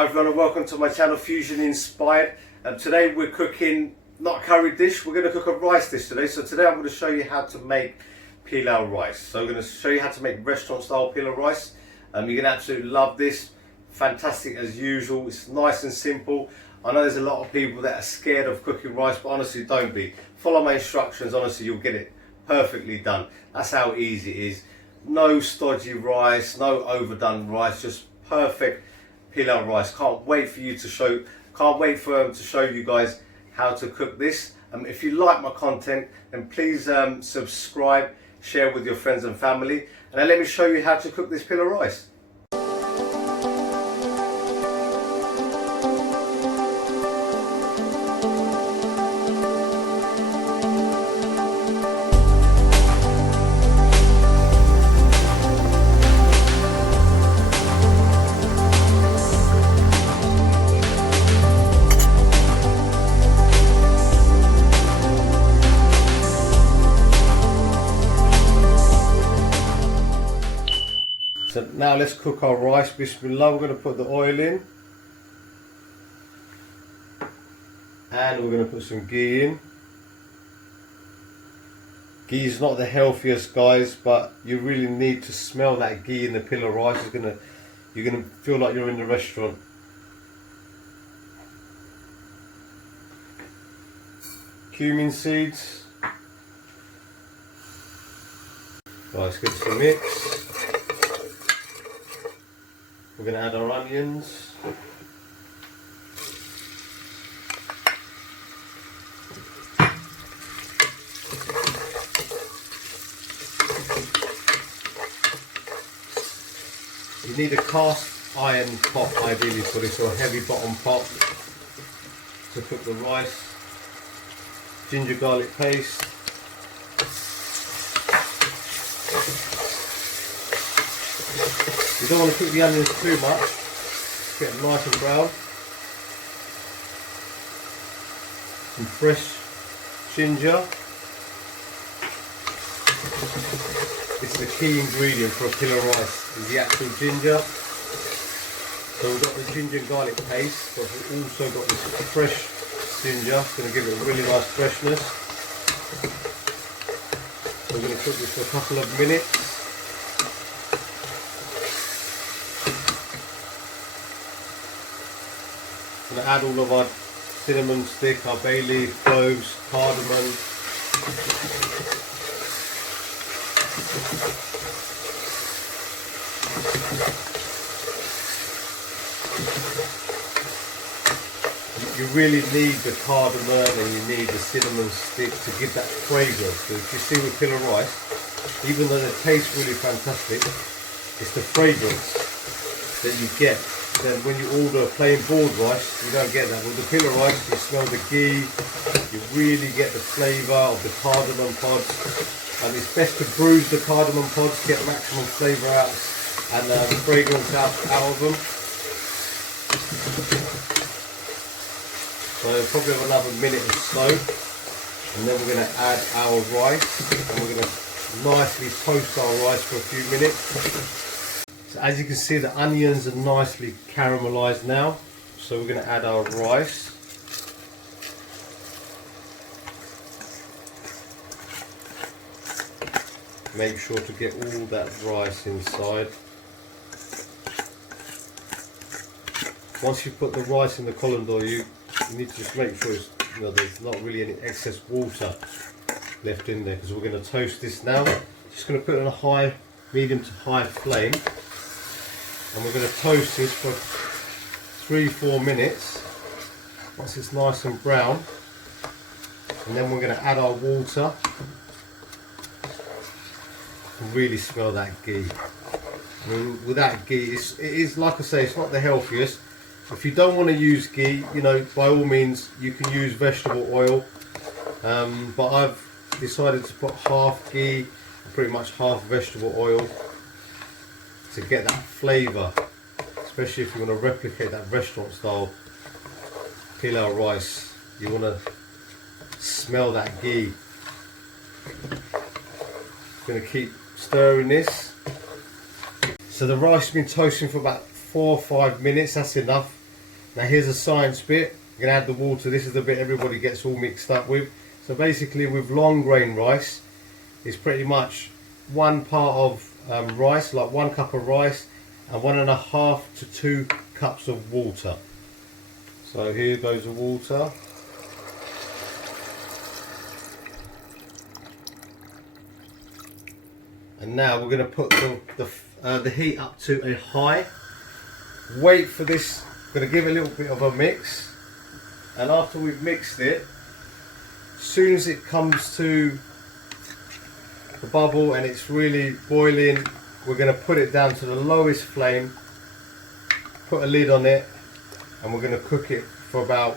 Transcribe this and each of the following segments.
Hi everyone and welcome to my channel Fusion Inspired. Today we're cooking not a curry dish, we're going to cook a rice dish today. So today I'm going to show you how to make pilau rice. So I'm going to show you how to make restaurant style pilau rice. You're going to absolutely love this. Fantastic as usual. It's nice and simple. I know there's a lot of people that are scared of cooking rice, but honestly don't be. Follow my instructions, honestly you'll get it perfectly done. That's how easy it is. No stodgy rice, no overdone rice, just perfect pilau rice. Can't wait for you to show. Can't wait to show you guys how to cook this. If you like my content, then please subscribe, share with your friends and family, and then let me show you how to cook this pilau rice. So now let's cook our rice. Bismillah, we're going to put the oil in. And we're going to put some ghee in. Ghee is not the healthiest, guys, but you really need to smell that ghee in the pilau rice. You're going to feel like you're in the restaurant. Cumin seeds. Right, let's give some mix. We're going to add our onions. You need a cast iron pot ideally for this, or a heavy bottom pot to cook the rice. Ginger garlic paste. You don't want to cook the onions too much, get them nice and brown. Some fresh ginger. This is the key ingredient for a pilau rice, is the actual ginger. So we've got the ginger and garlic paste, but we've also got this fresh ginger. It's going to give it a really nice freshness. We're going to cook this for a couple of minutes. I'm going to add all of our cinnamon stick, our bay leaf, cloves, cardamons. You really need the cardamom and you need the cinnamon stick to give that fragrance. So if you see with pilau rice, even though the taste really fantastic, it's the fragrance that you get. Then when you order plain boiled rice, you don't get that. With the pilau rice, you smell the ghee, you really get the flavour of the cardamom pods. And it's best to bruise the cardamom pods, get maximum flavour out and the fragrance out of them. So probably have another minute or so, and then we're going to add our rice, and we're going to nicely toast our rice for a few minutes. So as you can see, the onions are nicely caramelized now, so we're going to add our rice. Make sure to get all that rice inside. Once you put the rice in the colander, you need to just make sure there's not really any excess water left in there, because we're going to toast this now. Just going to put it on a medium to high flame. And we're going to toast this for 3-4 minutes once it's nice and brown, and then we're going to add our water and really smell that ghee. I mean, with that ghee, it is like I say, it's not the healthiest. If you don't want to use ghee, by all means you can use vegetable oil, but I've decided to put half ghee and pretty much half vegetable oil to get that flavour, especially if you want to replicate that restaurant style pilau rice. You want to smell that ghee. Going to keep stirring this. So the rice has been toasting for about 4 or 5 minutes, that's enough. Now here's a science bit. You're going to add the water. This is the bit everybody gets all mixed up with. So basically with long grain rice, it's pretty much 1 part of rice, like 1 cup of rice, and 1.5 to 2 cups of water. So here goes the water. And now we're going to put the heat up to a high. Wait for this. Going to give it a little bit of a mix, and after we've mixed it, as soon as it comes to the bubble and it's really boiling, we're going to put it down to the lowest flame, put a lid on it, and we're going to cook it for about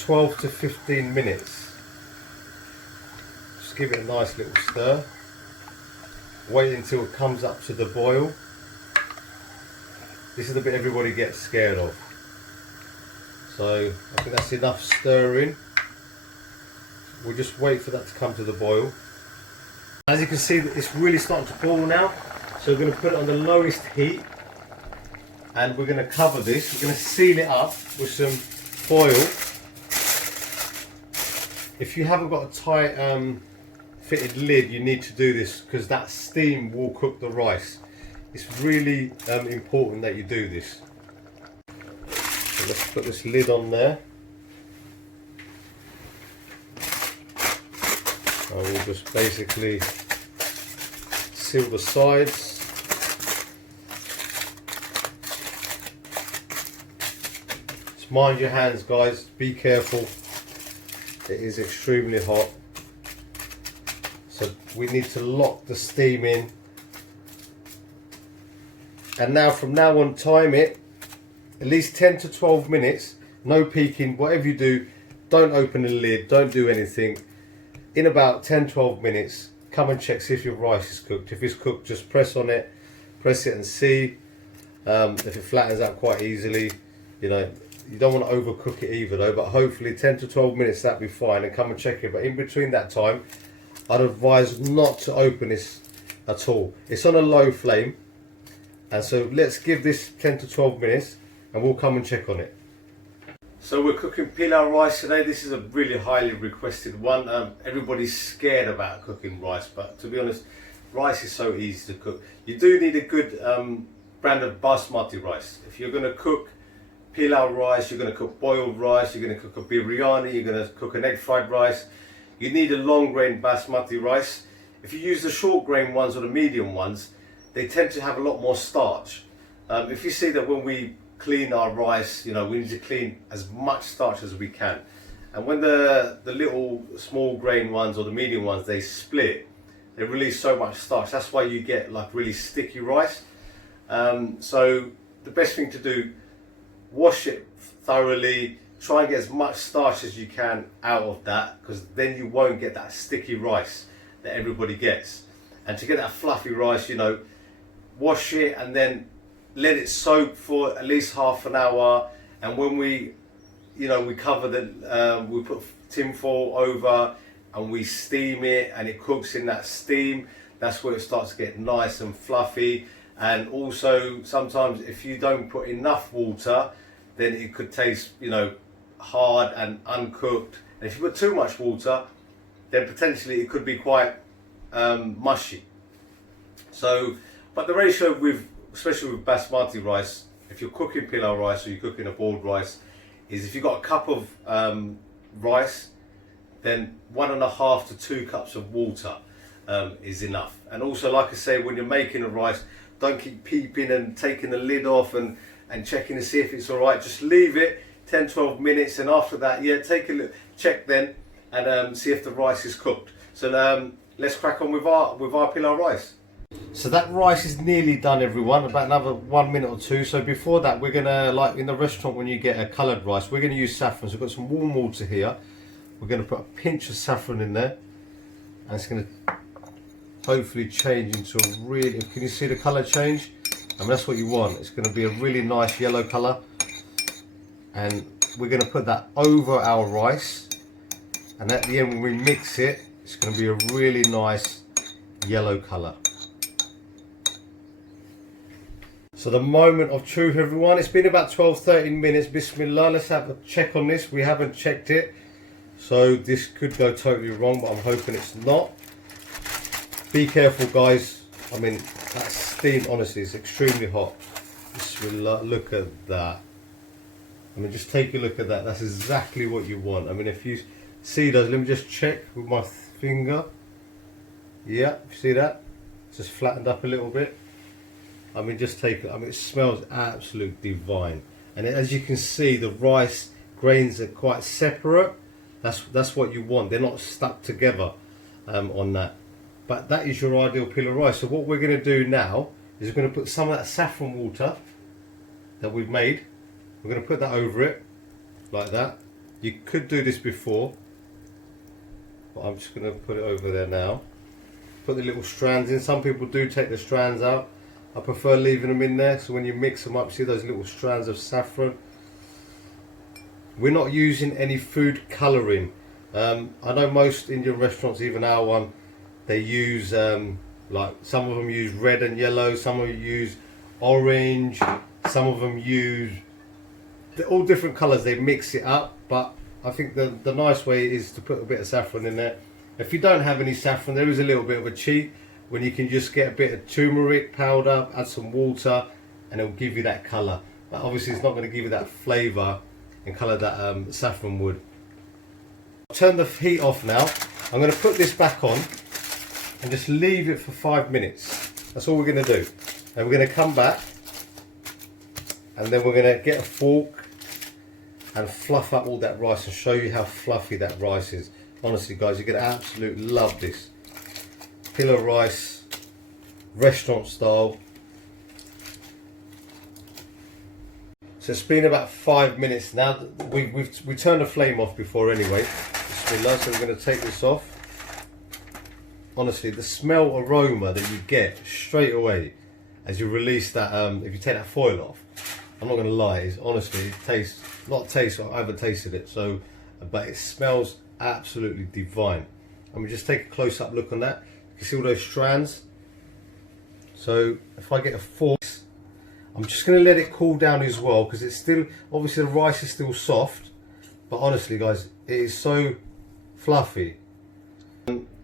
12 to 15 minutes. Just give it a nice little stir. Wait until it comes up to the boil. This is the bit everybody gets scared of. So I think that's enough stirring. We'll just wait for that to come to the boil. As you can see, it's really starting to boil now. So we're going to put it on the lowest heat, and we're going to cover this. We're going to seal it up with some foil. If you haven't got a tight fitted lid, you need to do this because that steam will cook the rice. It's really important that you do this. So let's put this lid on there. I will just basically seal the sides. Just mind your hands, guys, be careful. It is extremely hot. So we need to lock the steam in. And now from now on, time it at least 10 to 12 minutes, no peeking. Whatever you do, don't open the lid, don't do anything. In about 10-12 minutes, come and check, see if your rice is cooked. If it's cooked, just press on it, press it and see. If it flattens out quite easily, you know, you don't want to overcook it either though, but hopefully 10 to 12 minutes that'll be fine, and come and check it. But in between that time, I'd advise not to open this at all. It's on a low flame, and so let's give this 10 to 12 minutes and we'll come and check on it. So we're cooking pilau rice today. This is a really highly requested one. Everybody's scared about cooking rice, but to be honest, rice is so easy to cook. You do need a good brand of basmati rice. If you're going to cook pilau rice, you're going to cook boiled rice, you're going to cook a biryani, you're going to cook an egg fried rice, you need a long grain basmati rice. If you use the short grain ones or the medium ones, they tend to have a lot more starch. If you see that when we clean our rice, you know, we need to clean as much starch as we can. And when the little small grain ones or the medium ones, they split, they release so much starch. That's why you get like really sticky rice. So the best thing to do, wash it thoroughly, try and get as much starch as you can out of that, because then you won't get that sticky rice that everybody gets. And to get that fluffy rice, you know, wash it and then let it soak for at least half an hour. And when we, you know, we cover the, we put tin foil over and we steam it, and it cooks in that steam. That's where it starts to get nice and fluffy. And also sometimes if you don't put enough water, then it could taste, you know, hard and uncooked. And if you put too much water, then potentially it could be quite mushy. So, but the ratio with, especially with basmati rice, if you're cooking pilau rice or you're cooking a boiled rice, is if you've got a cup of rice, then 1.5 to 2 cups of water is enough. And also, like I say, when you're making a rice, don't keep peeping and taking the lid off and checking to see if it's all right. Just leave it 10-12 minutes, and after that, yeah, take a look, check then, and see if the rice is cooked. So let's crack on with our pilau rice. So that rice is nearly done, everyone, about another 1 minute or two. So before that, we're gonna, like in the restaurant when you get a coloured rice, we're gonna use saffron. So we've got some warm water here. We're gonna put a pinch of saffron in there, and it's gonna hopefully change into a really, can you see the colour change? I mean, that's what you want. It's gonna be a really nice yellow colour. And we're gonna put that over our rice. And at the end, when we mix it, it's gonna be a really nice yellow colour. So the moment of truth, everyone. It's been about 12-13 minutes. Bismillah, let's have a check on this. We haven't checked it, so this could go totally wrong, but I'm hoping it's not. Be careful, guys. I mean, that steam, honestly, is extremely hot. Bismillah, look at that. I mean, just take a look at that. That's exactly what you want. I mean, if you see those, let me just check with my finger. Yeah, you see that? It's just flattened up a little bit. I mean, just take it. I mean, it smells absolutely divine. And as you can see, the rice grains are quite separate. That's what you want. They're not stuck together on that. But that is your ideal pilau rice. So what we're going to do now is we're going to put some of that saffron water that we've made. We're going to put that over it, like that. You could do this before, but I'm just going to put it over there now. Put the little strands in. Some people do take the strands out. I prefer leaving them in there, so when you mix them up, see those little strands of saffron. We're not using any food colouring. I know most Indian restaurants, even our one, they use, like some of them use red and yellow, some of them use orange, some of them use all different colours. They mix it up, but I think the nice way is to put a bit of saffron in there. If you don't have any saffron, there is a little bit of a cheat when you can just get a bit of turmeric powder, add some water, and it'll give you that colour. But obviously it's not going to give you that flavour and colour that saffron would. Turn the heat off now. I'm going to put this back on and just leave it for 5 minutes. That's all we're going to do. And we're going to come back, and then we're going to get a fork and fluff up all that rice and show you how fluffy that rice is. Honestly, guys, you're going to absolutely love this. Pilau rice, restaurant style. So it's been about 5 minutes now. We turned the flame off before anyway. Bismillah, so we're going to take this off. Honestly, the smell aroma that you get straight away as you release that, if you take that foil off, I'm not going to lie, it's honestly, it tastes, not taste, I haven't tasted it, so, but it smells absolutely divine. And we just take a close-up look on that. You can see all those strands. So if I get a fork, I'm just going to let it cool down as well, because it's still, obviously the rice is still soft, but honestly guys, it is so fluffy.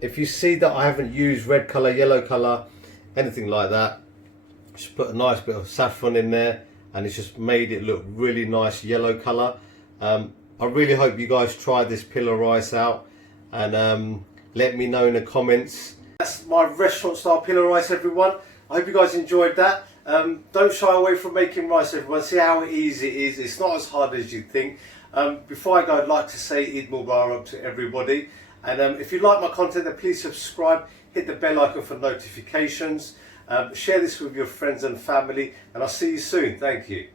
If you see that I haven't used red colour, yellow colour, anything like that, just put a nice bit of saffron in there, and it's just made it look really nice yellow colour. I really hope you guys try this pilau rice out, and let me know in the comments. That's my restaurant style pilau rice, everyone. I hope you guys enjoyed that. Don't shy away from making rice, everyone. See how easy it is. It's not as hard as you think. Before I go, I'd like to say Eid Mubarak to everybody. And if you like my content, then please subscribe, hit the bell icon for notifications, share this with your friends and family, and I'll see you soon. Thank you.